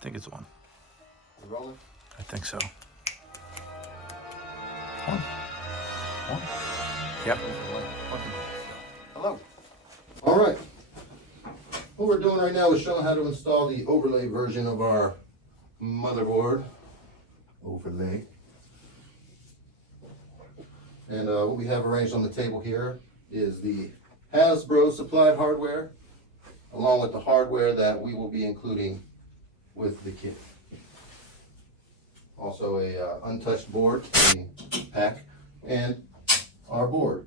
think it's one. We're rolling? I think so. One. Yep. Hello. All right. What we're doing right now is showing how to install the overlay version of our motherboard. Overlay. And what we have arranged on the table here is the Hasbro supplied hardware, along with the hardware that we will be including with the kit. Also a untouched board in the pack, and our board.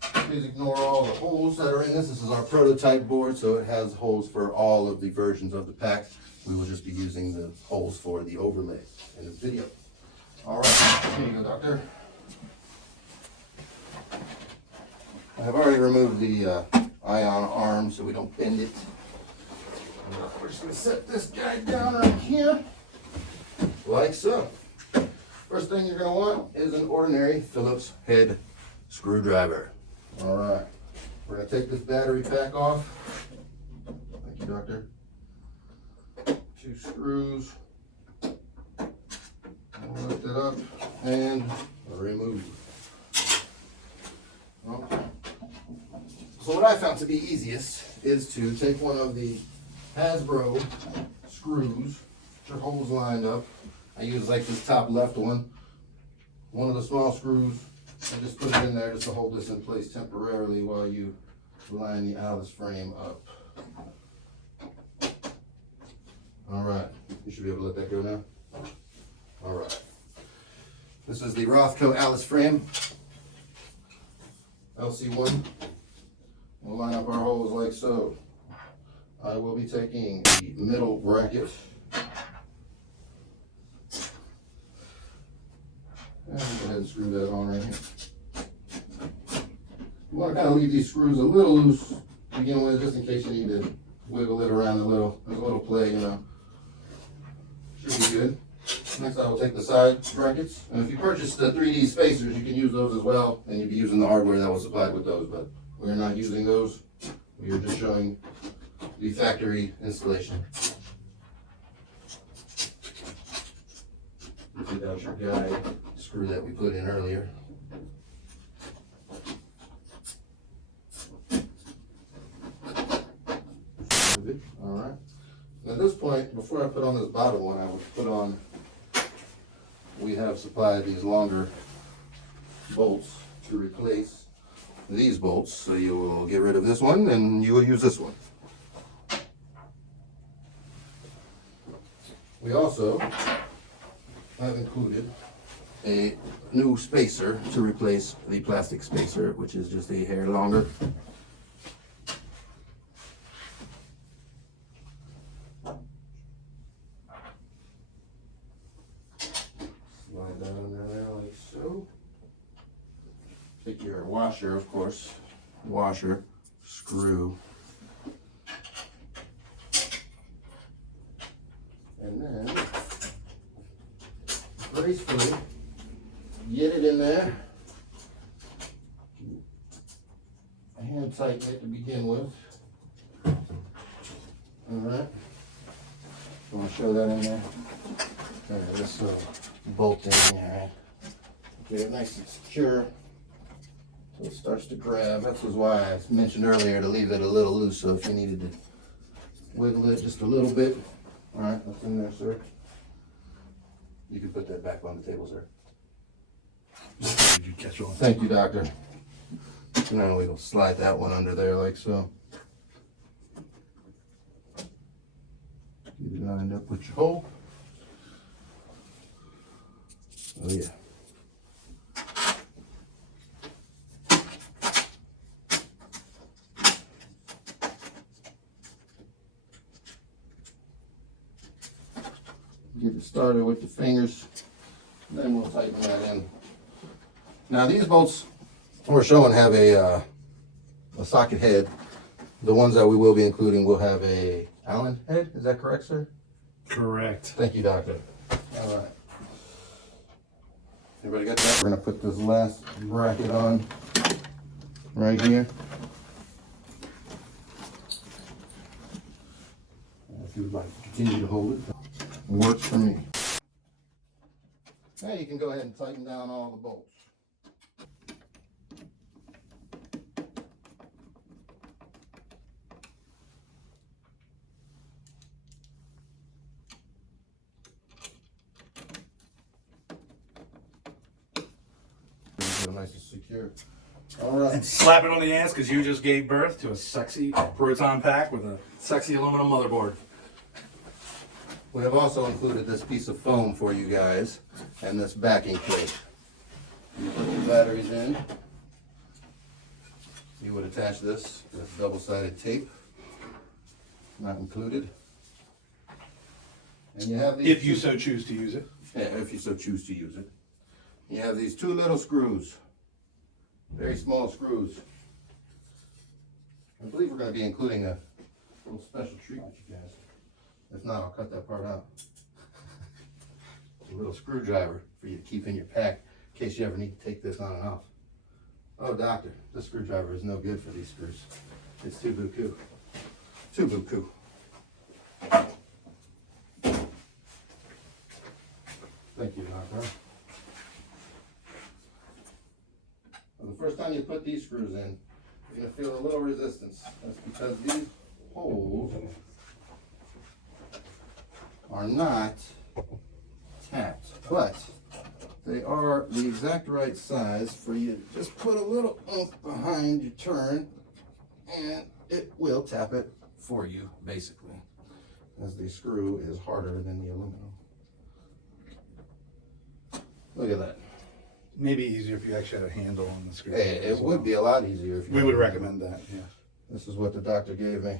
Please ignore all the holes that are in this. This is our prototype board, so it has holes for all of the versions of the pack. We will just be using the holes for the overlay in this video. All right, here you go, Doctor. I have already removed the ion arm so we don't bend it. We're just going to set this guy down right here, like so. First thing you're going to want is an ordinary Phillips head screwdriver. All right, we're going to take this battery pack off. Thank you, Doctor. 2 screws. Lift it up and remove. Okay. So what I found to be easiest is to take one of the Hasbro screws, which are holes lined up. I use like this top left one of the small screws, and just put it in there just to hold this in place temporarily while you line the Alice frame up. All right, you should be able to let that go now. All right, this is the Rothco Alice frame, LC1. We'll line up our holes like so. I will be taking the middle bracket and go ahead and screw that on right here. You want to kind of leave these screws a little loose to begin with, just in case you need to wiggle it around a little. There's a little play, you know. Should be good. Next I will take the side brackets. And if you purchase the 3D spacers, you can use those as well, and you'll be using the hardware that was supplied with those, but we're not using those. We are just showing the factory installation. Take out your guide screw that we put in earlier. All right. At this point, before I put on this bottom one, I would put on, we have supplied these longer bolts to replace these bolts. So you will get rid of this one and you will use this one. We also have included a new spacer to replace the plastic spacer, which is just a hair longer. Slide that under there like so. Take your washer, of course, washer, screw, and then gracefully get it in there. Hand tighten it to begin with. All right. I want to show that in there. All right, this bolt in here, right? Get it nice and secure so it starts to grab. That was why I mentioned earlier to leave it a little loose, so if you needed to wiggle it just a little bit. All right, that's in there, sir. You can put that back on the table, sir. Did you catch on? Thank you, Doctor. So now we'll slide that one under there like so. Get it lined up with your hole. Oh yeah. Get it started with the fingers, then we'll tighten that in. Now these bolts we're showing have a socket head. The ones that we will be including will have a Allen head. Is that correct, sir? Correct. Thank you, Doctor. All right. Everybody got that? We're going to put this last bracket on right here. If you would like to continue to hold it. Works for me. Now you can go ahead and tighten down all the bolts. Nice and secure. All right. And slap it on the ass because you just gave birth to a sexy proton pack with a sexy aluminum motherboard. We have also included this piece of foam for you guys and this backing plate. You put your batteries in. You would attach this with double-sided tape, not included. And you have these. If you so choose to use it. Yeah, if you so choose to use it. You have these two little screws, very small screws. I believe we're going to be including a little special treat with you guys. If not, I'll cut that part out. A little screwdriver for you to keep in your pack in case you ever need to take this on and off. Oh, doctor, this screwdriver is no good for these screws. It's too buku. Too buku. Thank you, doctor. Well, the first time you put these screws in, you're going to feel a little resistance. That's because these holes are not tapped, but they are the exact right size for you to just put a little oomph behind your turn and it will tap it for you, basically, as the screw is harder than the aluminum. Look at that. Maybe easier if you actually had a handle on the screw. Hey, it would be a lot easier if you We would recommend that, yeah. This is what the doctor gave me.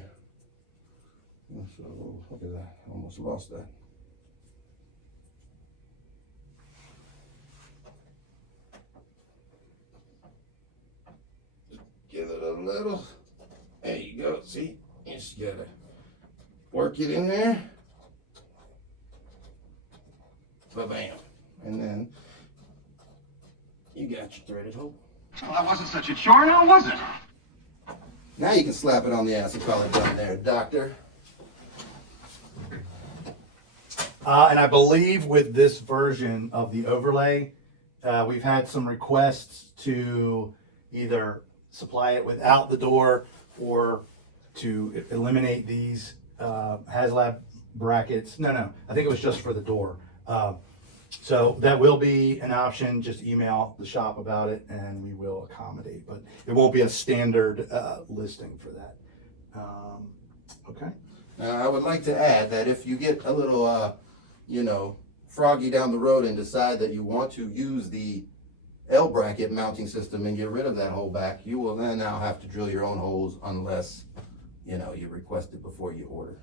So, look at that. Almost lost that. Just give it a little. There you go. See? You just gotta work it in there. Ba-bam. And then you got your threaded hole. Well, that wasn't such a chore now, was it? Now you can slap it on the ass and call it done there, doctor. And I believe with this version of the overlay, we've had some requests to either supply it without the door or to eliminate these Haslab brackets. No, I think it was just for the door. So that will be an option. Just email the shop about it and we will accommodate, but it won't be a standard listing for that. Okay. I would like to add that if you get a little, froggy down the road and decide that you want to use the L bracket mounting system and get rid of that hole back, you will then now have to drill your own holes unless, you request it before you order.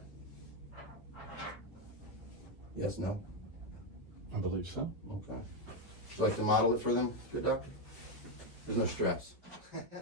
Yes, no? I believe so. Okay. Would you like to model it for them? Good doctor? There's no straps. Yeah.